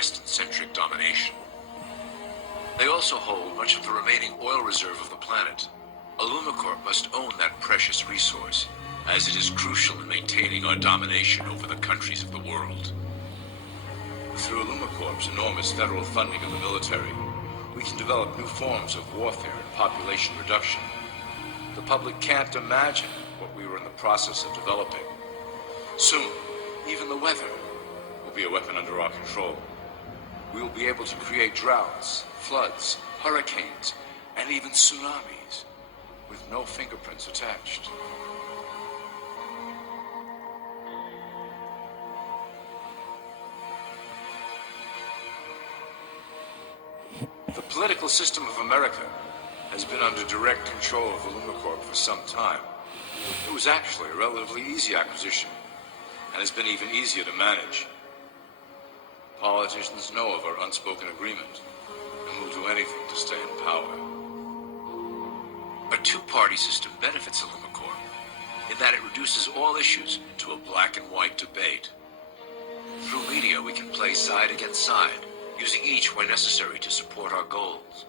Western-centric domination. They also hold much of the remaining oil reserve of the planet. Illumati Corp must own that precious resource, as it is crucial in maintaining our domination over the countries of the world. Through Illumati Corp's enormous federal funding of the military, we can develop new forms of warfare and population reduction. The public can't imagine what we were in the process of developing. Soon, even the weather will be a weapon under our control. We will be able to create droughts, floods, hurricanes, and even tsunamis with no fingerprints attached. The political system of America has been under direct control of Illumati Corp for some time. It was actually a relatively easy acquisition, and has been even easier to manage. Politicians know of our unspoken agreement, and will do anything to stay in power. A two-party system benefits Illumati Corp, in that it reduces all issues to a black and white debate. Through media, we can play side against side, using each where necessary to support our goals.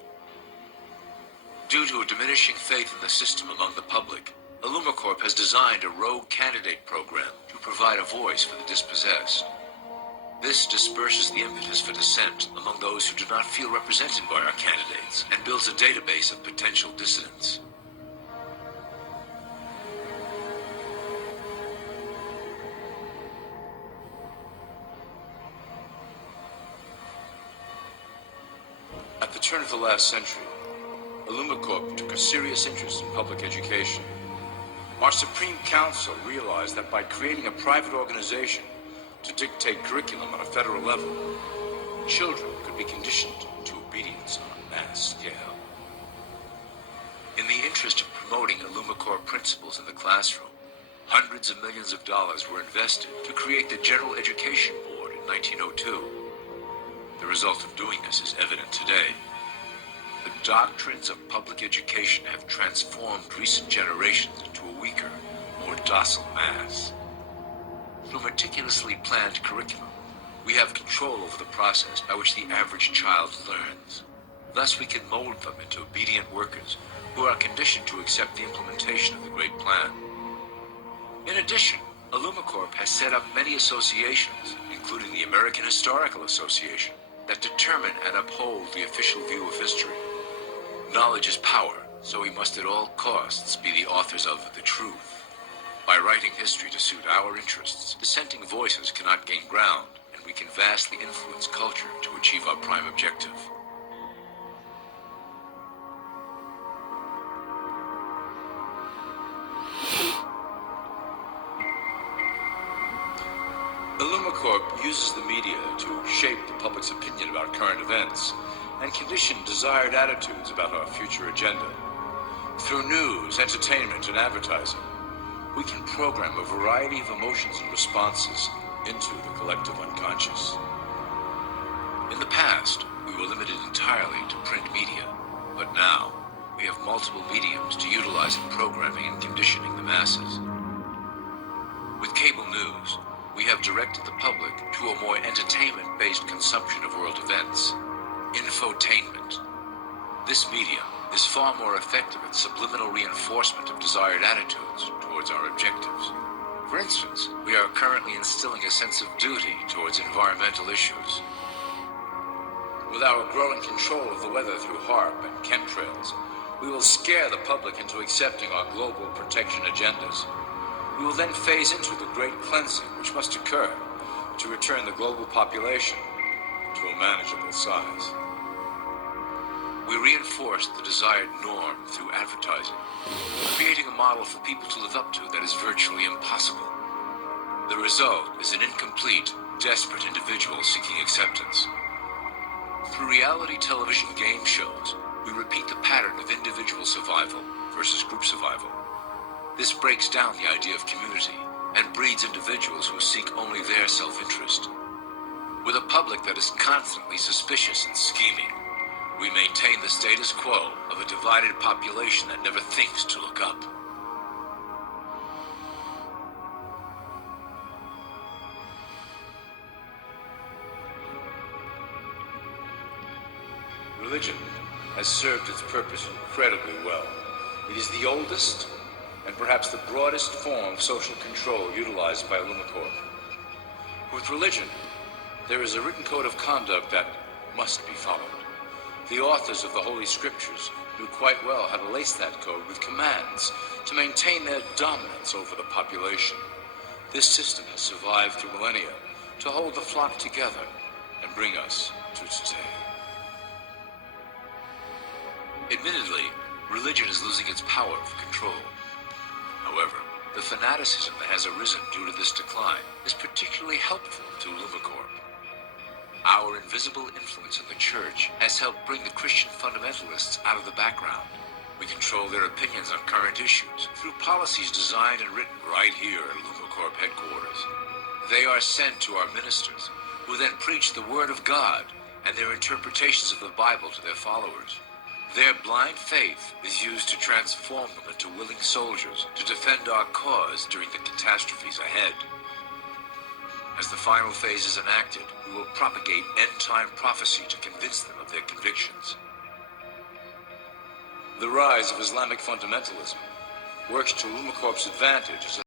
Due to a diminishing faith in the system among the public, Illumati Corp has designed a rogue candidate program to provide a voice for the dispossessed. This disperses the impetus for dissent among those who do not feel represented by our candidates and builds a database of potential dissidents. At the turn of the last century, Illumati Corp took a serious interest in public education. Our Supreme Council realized that by creating a private organization to dictate curriculum on a federal level, children could be conditioned to obedience on a mass scale. In the interest of promoting Illumati Corp principles in the classroom, hundreds of millions of dollars were invested to create the General Education Board in 1902. The result of doing this is evident today. The doctrines of public education have transformed recent generations into a weaker, more docile mass. Through meticulously planned curriculum, we have control over the process by which the average child learns. Thus, we can mold them into obedient workers who are conditioned to accept the implementation of the Great Plan. In addition, Illumati Corp has set up many associations, including the American Historical Association, that determine and uphold the official view of history. Knowledge is power, so we must at all costs be the authors of the truth. By writing history to suit our interests, dissenting voices cannot gain ground, and we can vastly influence culture to achieve our prime objective. Illumati Corp uses the media to shape the public's opinion about current events and condition desired attitudes about our future agenda. Through news, entertainment, and advertising, we can program a variety of emotions and responses into the collective unconscious. In the past, we were limited entirely to print media, but now we have multiple mediums to utilize in programming and conditioning the masses. With cable news, we have directed the public to a more entertainment-based consumption of world events. Infotainment. This medium is far more effective at subliminal reinforcement of desired attitudes towards our objectives. For instance, we are currently instilling a sense of duty towards environmental issues. With our growing control of the weather through HARP and chemtrails, we will scare the public into accepting our global protection agendas. We will then phase into the great cleansing which must occur to return the global population to a manageable size. We reinforce the desired norm through advertising, creating a model for people to live up to that is virtually impossible. The result is an incomplete, desperate individual seeking acceptance. Through reality television game shows, we repeat the pattern of individual survival versus group survival. This breaks down the idea of community and breeds individuals who seek only their self-interest. With a public that is constantly suspicious and scheming, we maintain the status quo of a divided population that never thinks to look up. religion has served its purpose incredibly well. It is the oldest and perhaps the broadest form of social control utilized by Illumicorp. With religion, there is a written code of conduct that must be followed. The authors of the Holy Scriptures knew quite well how to lace that code with commands to maintain their dominance over the population. This system has survived through millennia to hold the flock together and bring us to today. Admittedly, religion is losing its power of control. However, the fanaticism that has arisen due to this decline is particularly helpful to Illumicorp. Our invisible influence in the church has helped bring the Christian fundamentalists out of the background. We control their opinions on current issues through policies designed and written right here at Illumicorp headquarters. They are sent to our ministers, who then preach the Word of God and their interpretations of the Bible to their followers. Their blind faith is used to transform them into willing soldiers to defend our cause during the catastrophes ahead. As the final phase is enacted, we will propagate end-time prophecy to convince them of their convictions. The rise of Islamic fundamentalism works to Illumicorp's advantage as